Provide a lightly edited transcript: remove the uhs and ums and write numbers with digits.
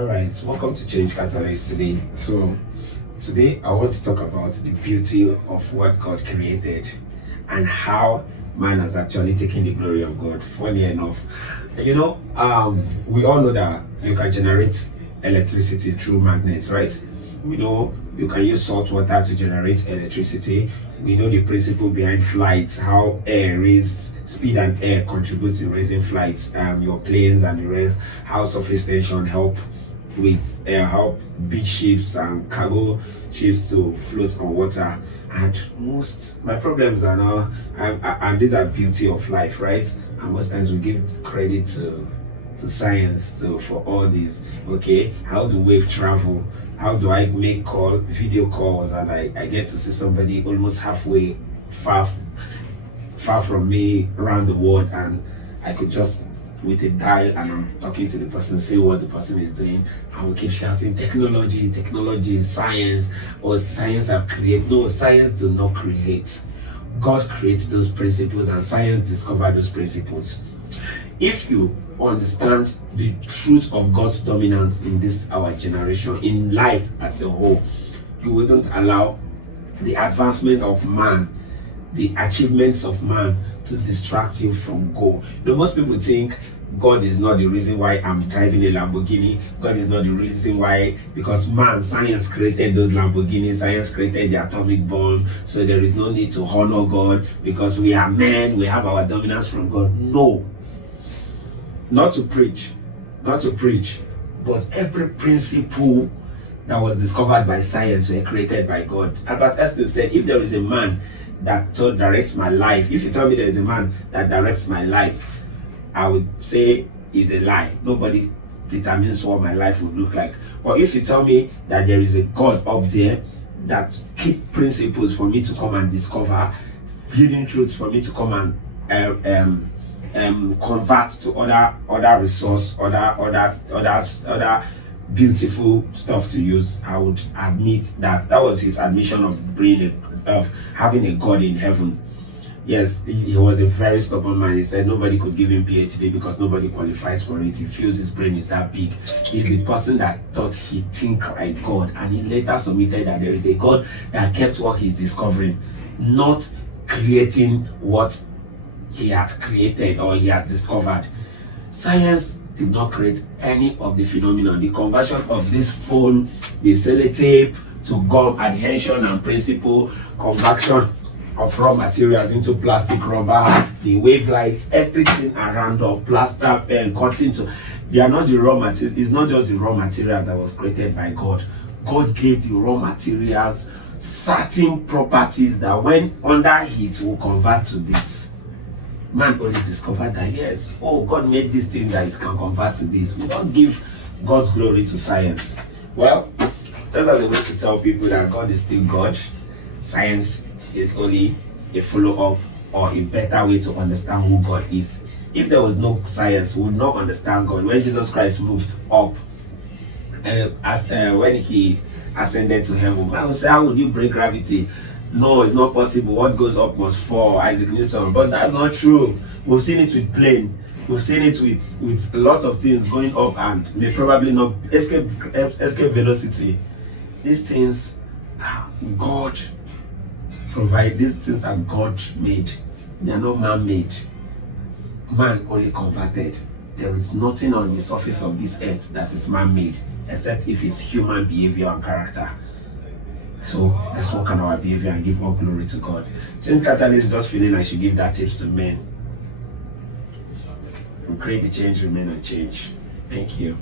All right, welcome to Change Catalyst today. So, today I want to talk about the beauty of what God created and how man has actually taken the glory of God. Funny enough, we all know that you can generate electricity through magnets, right? We know you can use salt water to generate electricity. We know the principle behind flights, how air raises speed and air contribute to raising flights, your planes and the rest, how surface tension help big ships and cargo ships to float on water. And most my problems are now, and these are beauty of life, right? And most times we give credit to science for all these. Okay, how do wave travel? How do I make video calls, and I get to see somebody almost halfway far from me around the world, and I could just with a dial and I'm talking to the person, say what the person is doing, and we keep shouting technology, science, or science have created. No, science do not create. God creates those principles and science discover those principles. If you understand the truth of God's dominance in this our generation, in life as a whole, you wouldn't allow the advancement of man, the achievements of man to distract you from goal. Most people think God is not the reason why I'm driving a Lamborghini. God is not the reason why, because science created those Lamborghinis, science created the atomic bomb, so there is no need to honor God because we are men, we have our dominance from God. No. Not to preach, but every principle that was discovered by science were created by God. Albert Einstein said, if there is a man that directs my life, if you tell me there is a man that directs my life, I would say it's a lie. Nobody determines what my life would look like. But if you tell me that there is a God up there that keep principles for me to come and discover, hidden truths for me to come and convert to other resource, other beautiful stuff to use, I would admit that was his admission of having a God in heaven. Yes, he was a very stubborn man. He said nobody could give him PhD because nobody qualifies for it. He feels his brain is that big. He's the person that thought he think like God, and he later submitted that there is a God that kept what he's discovering, not creating what he has created or he has discovered. Science did not create any of the phenomenon. The conversion of this phone, the sellotape to gum, adhesion and principle, conversion of raw materials into plastic, rubber, the wavelights, everything around of plaster, pen, cotton, they are not the raw material. It's not just the raw material that was created by God. God gave the raw materials certain properties that when under heat will convert to this. Man only discovered that, yes, God made this thing that it can convert to this. We don't give God's glory to science. Well, that's as a way to tell people that God is still God. Science is only a follow-up or a better way to understand who God is. If there was no science, we would not understand God. When Jesus Christ moved up, when he ascended to heaven, I would say, how would you break gravity? No, it's not possible. What goes up must fall, Isaac Newton. But that's not true. We've seen it with plane. We've seen it with lots of things going up and may probably not escape velocity. These things God provide. These things are God made. They are not man made. Man only converted. There is nothing on the surface of this earth that is man made, except if it's human behavior and character. So let's work on our behavior and give all glory to God. Change Catalyst is just feeling I should give that tips to men. We create the change, remain and change. Thank you.